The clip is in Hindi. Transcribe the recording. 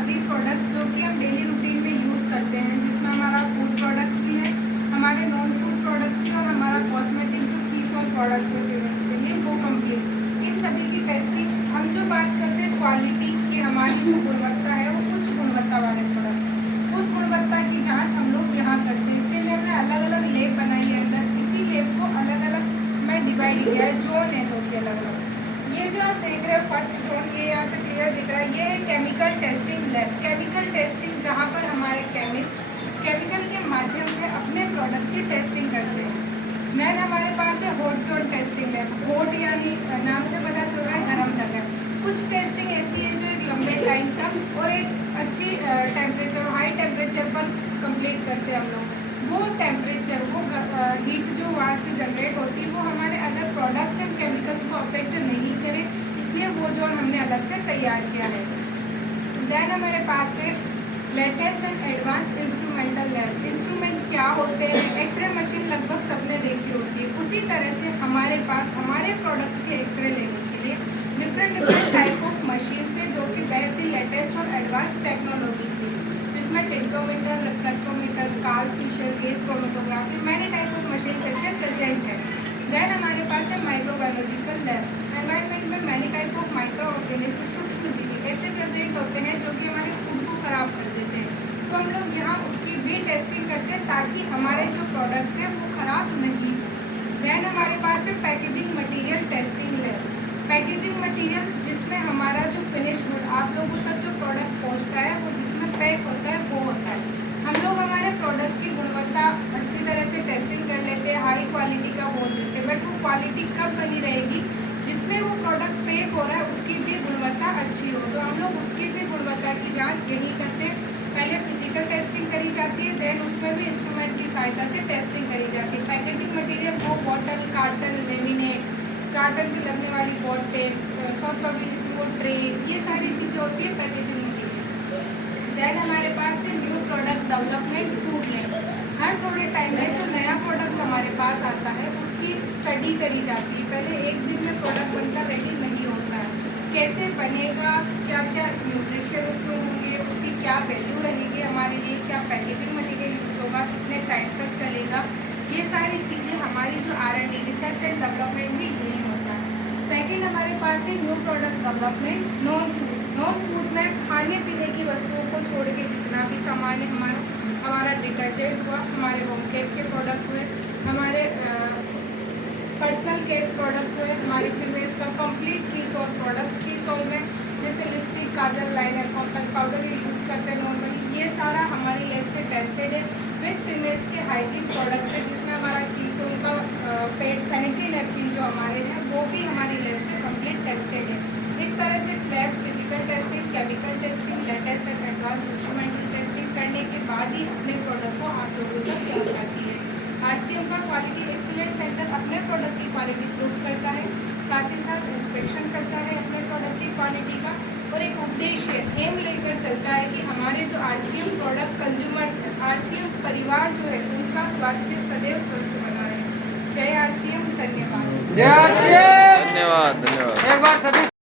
सभी प्रोडक्ट्स जो कि हम डेली रूटीन में यूज़ करते हैं, जिसमें हमारा फूड प्रोडक्ट्स भी है, हमारे नॉन फूड प्रोडक्ट्स भी, और हमारा कॉस्मेटिक जो कीस और प्रोडक्ट्स है फीमेल्स के लिए वो कंप्लीट। इन सभी की टेस्टिंग हम जो बात करते हैं क्वालिटी की, हमारी जो गुणवत्ता है वो उच्च गुणवत्ता वाले प्रोडक्ट, उस गुणवत्ता की जाँच हम लोग यहाँ करते हैं। इसके लिए हमने अलग अलग लैब बनाई है अंदर। इसी लैब को अलग अलग में डिवाइड किया है, जोन है जो कि अलग अलग। ये जो आप देख रहे हो फर्स्ट जोन, ये यहाँ से क्लियर दिख रहा है, ये है chemical testing lab. Chemical testing जहाँ पर हमारे केमिस्ट केमिकल के माध्यम से अपने प्रोडक्ट की टेस्टिंग करते हैं। देन हमारे पास है hot zone testing lab. Hot यानी नाम से पता चल रहा है गर्म जगह। कुछ टेस्टिंग ऐसी है जो एक लंबे टाइम तक और एक अच्छी टेम्परेचर, हाई टेम्परेचर पर कंप्लीट करते हैं हम लोग। वो टेम्परेचर, वो हीट जो वहाँ से जनरेट होती है वो हमारे अदर प्रोडक्ट्स एंड केमिकल्स को अफेक्ट नहीं करे, इसलिए वो जोन हमने अलग से तैयार किया है। देन हमारे पास है latest and advance instrumental lab. Instrument क्या होते हैं? एक्सरे मशीन लगभग सबने देखी होती है। उसी तरह से हमारे पास हमारे प्रोडक्ट के एक्सरे लेने के लिए डिफरेंट टाइप ऑफ मशीन से, जो कि बहुत ही लेटेस्ट और एडवांस टेक्नोलॉजी की, जिसमें tintometer, refractometer, Karl Fischer, gas chromatography, many type of machine ऐसे प्रेजेंट है। देन हमारे पास है माइक्रोबायोलॉजिकल लैब। एनवायरनमेंट में many type of micro organism, सूक्ष्म जीवी ऐसे प्रेजेंट होते हैं जो कि हमारे फूड को खराब कर देते हैं। तो हम लोग यहाँ उसकी भी टेस्टिंग करते हैं ताकि हमारे जो प्रोडक्ट्स हैं वो खराब नहीं हो। देन हमारे पास है packaging material testing lab. Packaging material जिसमें हमारा जो फिनिश गुड आप लोगों तक जो प्रोडक्ट पहुँचता है, वो जिसमें पैक होता है वो होता है। हम लोग हमारे प्रोडक्ट की गुणवत्ता अच्छी तरह से टेस्टिंग कर लेते हैं, हाई क्वालिटी का बोल देते हैं, बट वो क्वालिटी कब बनी रहेगी? जिसमें वो प्रोडक्ट पैक हो रहा है उसकी भी गुणवत्ता अच्छी हो। तो हम लोग उसकी भी गुणवत्ता की जाँच यही करते हैं। पहले फिजिकल टेस्टिंग करी जाती है, देन उसमें भी इंस्ट्रूमेंट की सहायता से टेस्टिंग करी जाती है। पैकेजिंग मटीरियल वो बॉटल, कार्टन, लेमिनेट, कार्टन पे लगने वाली bottle, soft copy, spoon, tray, ये सारी चीज़ें होती है पैकेजिंग मटीरियल। देन हमारे पास है new product development food lab. हर थोड़े टाइम में जो नया प्रोडक्ट हमारे पास आता है उसकी स्टडी करी जाती है। पहले एक दिन में प्रोडक्ट बनकर रेडी नहीं होता है, कैसे बनेगा, क्या क्या न्यूट्रिशन उसमें होंगे, उसकी क्या वैल्यू रहेगी हमारे लिए, क्या पैकेजिंग मटीरियल यूज़ होगा, कितने टाइम तक चलेगा, ये सारी चीज़ें हमारी जो R&D रिसर्च एंड डेवलपमेंट में यही होता है। सेकेंड हमारे पास है new product development non food. Non food में खाने पीने की वस्तुओं को छोड़ के जितना भी सामान है, हमारा डिटर्जेंट हुआ, हमारे होम केयर्स के प्रोडक्ट हुए, हमारे पर्सनल केयर्स प्रोडक्ट हुए, हमारे फीमेल्स का कंप्लीट कीस और प्रोडक्ट्स, कीस और में जैसे लिपस्टिक, काजल, लाइनर, कॉम्पैक्ट पाउडर ये यूज़ करते हैं नॉर्मली, ये सारा हमारी लैब से टेस्टेड है। विद फीमेल्स के हाइजीन प्रोडक्ट्स है, जिसमें हमारा कीसों का पेड सैनिटरी नैपकिन जो हमारे हैं वो भी हमारी लैब से कंप्लीट टेस्टेड है। इस तरह से lab physical testing, chemical testing, latest and advance instrumental testing करने के बाद ही अपने प्रोडक्ट को आप लोगों तक पहुँचाती है। RCM का क्वालिटी एक्सीलेंस सेंटर अपने प्रोडक्ट की क्वालिटी प्रूव करता है, साथ ही साथ इंस्पेक्शन करता है अपने प्रोडक्ट की क्वालिटी का, और एक उद्देश्य एम लेकर चलता है कि हमारे जो RCM प्रोडक्ट कंज्यूमर्स हैं, RCM परिवार जो है उनका स्वास्थ्य सदैव स्वस्थ बना रहे। जय RCM, धन्यवाद। धन्यवाद। धन्यवाद। एक बार सभी